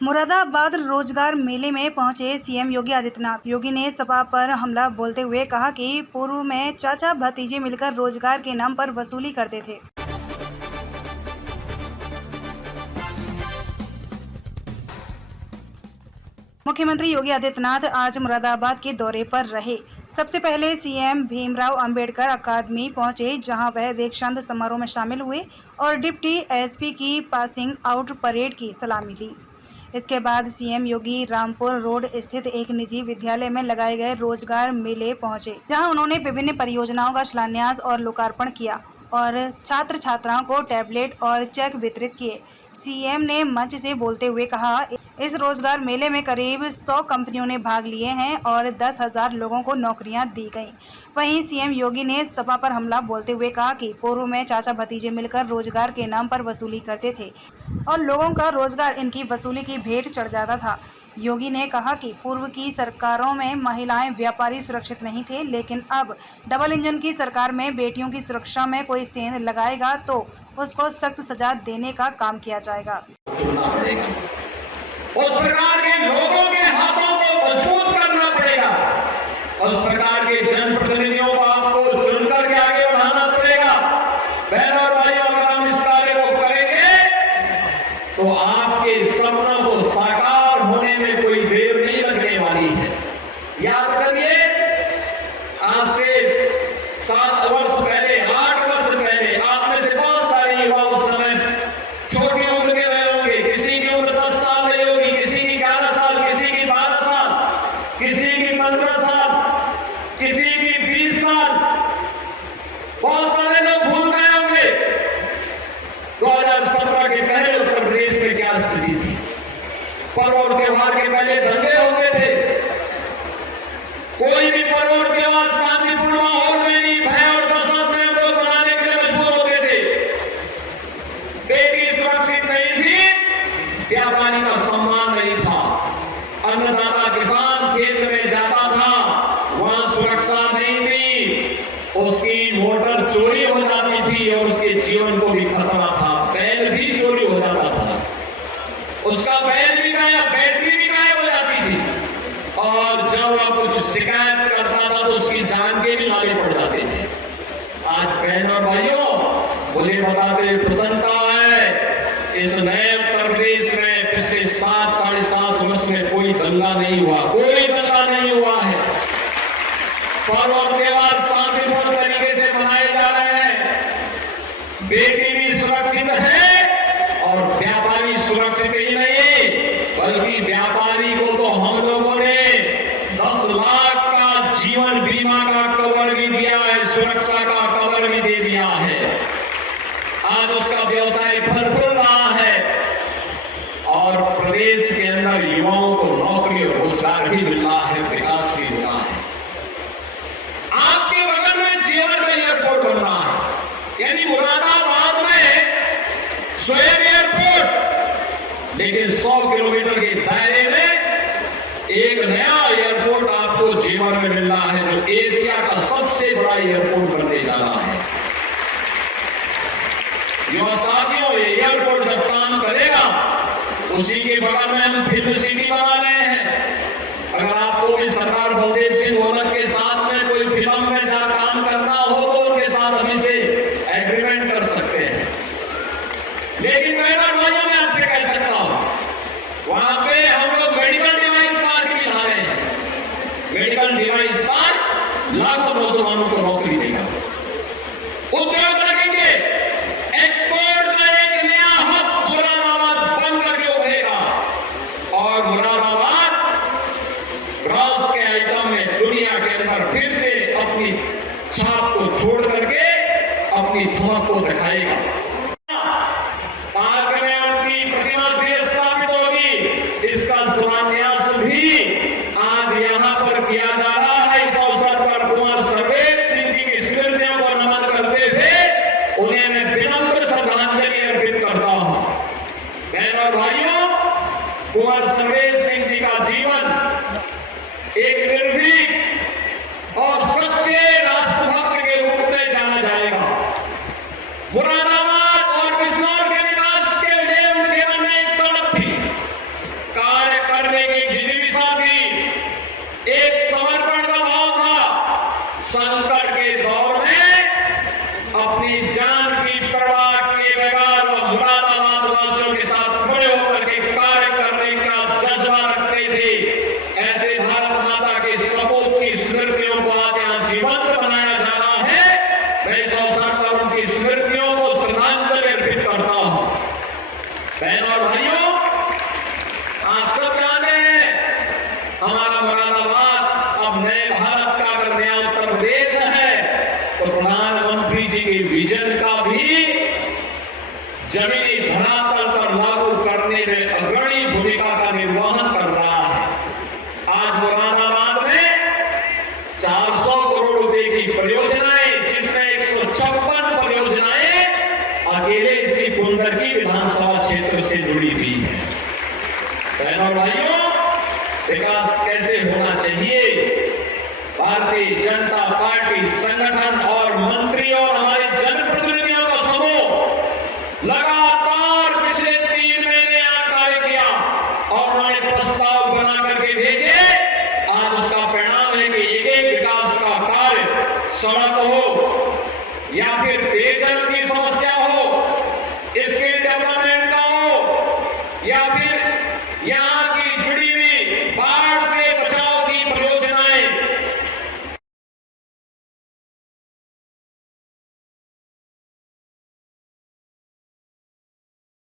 मुरादाबाद रोजगार मेले में पहुंचे सीएम योगी आदित्यनाथ। योगी ने सपा पर हमला बोलते हुए कहा कि पूर्व में चाचा भतीजे मिलकर रोजगार के नाम पर वसूली करते थे। मुख्यमंत्री योगी आदित्यनाथ आज मुरादाबाद के दौरे पर रहे। सबसे पहले सीएम भीमराव अंबेडकर अकादमी पहुंचे, जहां वह दीक्षांत समारोह में शामिल हुए और डिप्टी एसपी की पासिंग आउट परेड की सलामी ली। इसके बाद सीएम योगी रामपुर रोड स्थित एक निजी विद्यालय में लगाए गए रोजगार मेले पहुंचे, जहां उन्होंने विभिन्न परियोजनाओं का शिलान्यास और लोकार्पण किया और छात्र छात्राओं को टैबलेट और चेक वितरित किए। सीएम ने मंच से बोलते हुए कहा, इस रोजगार मेले में करीब 100 कंपनियों ने भाग लिए हैं और 10,000 लोगों को नौकरियां दी गईं। वहीं सीएम योगी ने सपा पर हमला बोलते हुए कहा कि पूर्व में चाचा भतीजे मिलकर रोजगार के नाम पर वसूली करते थे और लोगों का रोजगार इनकी वसूली की भेंट चढ़ जाता था। योगी ने कहा कि पूर्व की सरकारों में महिलाएं व्यापारी सुरक्षित नहीं थे, लेकिन अब डबल इंजन की सरकार में बेटियों की सुरक्षा में कोई सेंध लगाएगा तो उसको सख्त सजा देने का काम किया जाएगा। उस प्रकार के लोगों के हाथों को मजबूत करना पड़ेगा, उस प्रकार के जनप्रतिनिधियों को आपको चुनकर के आगे बढ़ाना पड़ेगा। बहनों और भाइयों, अगर हम इस कार्य को करेंगे तो आपके सपनों को साकार होने में कोई देर नहीं लगने वाली है। याद करिए, आज से 7 वर्ष पहले, 8 वर्ष पहले आप में से बहुत सारे युवा उस समय छोटी उम्र के रहे होंगे। किसी की उम्र 10 साल रही होगी, किसी की 11 साल, किसी की 12 साल, किसी की 15 साल, किसी की 20 साल। बहुत सारे लोग भूल गए होंगे 2017 के पहले उत्तर प्रदेश में क्या स्थिति थी। पर्व और त्योहार के पहले दंगे होते थे। कोई भी पर्व और त्योहार शांतिपूर्ण माहौल में नहीं, भय और दहशत में लोग मनाने के लिए मजबूर होते थे। बेटी सुरक्षित नहीं थी, व्यापारी का सम्मान नहीं था, अन्नदाता किसान खेत में जाता था, वहां सुरक्षा नहीं थी, उसकी मोटर चोरी हो जाती थी और उसके जीवन को भी खतरा था। बैल भी चोरी हो जाता था, उसका बैल भी गायब, बैटरी भी गायब हो जाती थी और जब वह कुछ शिकायत करता था तो उसकी जान के भी नाले पड़ जाते थे। आज बहनों और भाइयों, मुझे बताते हुए प्रसन्नता है, इस नए उत्तर प्रदेश में पिछले 7 साढ़े 7 वर्ष में कोई दंगा नहीं हुआ, कोई दंगा नहीं हुआ है। पर्व और त्योहार शांतिपूर्ण तरीके से मनाए जा रहे हैं। बेटी भी सुरक्षित है और व्यापारी सुरक्षित ही नहीं, बल्कि व्यापारी को तो हम लोगों ने 10 लाख का जीवन बीमा का कवर भी दिया है, सुरक्षा का कवर भी दे दिया है। आज उसका व्यवसाय फल फूल रहा है और प्रदेश के अंदर युवाओं को नौकरी और रोजगार भी मिल रहा है, विकास भी हो रहा है। आपके बगल में जीवन का एयरपोर्ट बन रहा है, यानी मुरादाबाद में स्वयं एयरपोर्ट, लेकिन 100 किलोमीटर के दायरे में एक नया एयरपोर्ट आपको जीवन में मिल रहा है, जो एशिया का सबसे बड़ा एयरपोर्ट बनने जा रहा है। युवा साथियों, ये एयरपोर्ट जब काम करेगा, उसी के बगल में हम फिल्म सिटी बना रहे हैं। अगर आपको भी सरदार बलदेव सिंह औरत के साथ में कोई फिल्म में जहां काम करना हो तो उनके साथ हम इसे एग्रीमेंट कर सकते हैं। लेकिन बहनों भाइयों, मैं आपसे कह सकता हूं, वहां पे हम लोग मेडिकल डिवाइस पार्क भी ला रहे हैं। मेडिकल डिवाइस पार्क लाखों नौजवानों को नौकरी देगा, उद्योग लगेंगे, एक्सपोर्ट का एक नया हब मुरादाबाद बन करके उभरेगा और मुरादाबाद ब्रॉस के आइटम में दुनिया के अंदर फिर से अपनी छाप को छोड़ करके अपनी धमक को दिखाएगा। पार्क में उनकी प्रतिमा भी स्थापित होगी, इसका शिलान्यास भी आज यहां पर किया जा रहा है। इस अवसर पर कुमार सर्वेश सिंह जी की स्मृतियों को नमन करते हुए उन्हें मैं विनम्र श्रद्धांजलि अर्पित करता हूं। बहनों और भाइयों, कुमार सर्वेश सिंह जी का जीवन एक निर्भीक और सच्चे राष्ट्रभक्त के रूप में जाना जाएगा। मुरादाबाद और बिजनौर के विकास के लिए उनके मन में एक तड़प थी। हमारा मुरादाबाद अब नए भारत का अगर नया उत्तर प्रदेश है तो प्रधानमंत्री जी के विजन का भी जमीनी धरातल पर लागू करने में अग्रणी भूमिका का निर्वहन कर रहा है। आज मुरादाबाद में 400 करोड़ रुपए की परियोजनाएं, जिसमें 156 परियोजनाएं अकेले इसी कुंदरकी विधानसभा क्षेत्र से जुड़ी हुई है। बहनों और भाइयों, विकास कैसे होना चाहिए? भारतीय जनता पार्टी संगठन और मंत्रियों और हमारे जनप्रतिनिधियों का समूह लगातार पिछले 3 महीने कार्य किया और उन्होंने प्रस्ताव बना करके भेजे। आज उसका परिणाम है कि एक विकास का कार्य, सड़क हो या फिर पेयजल की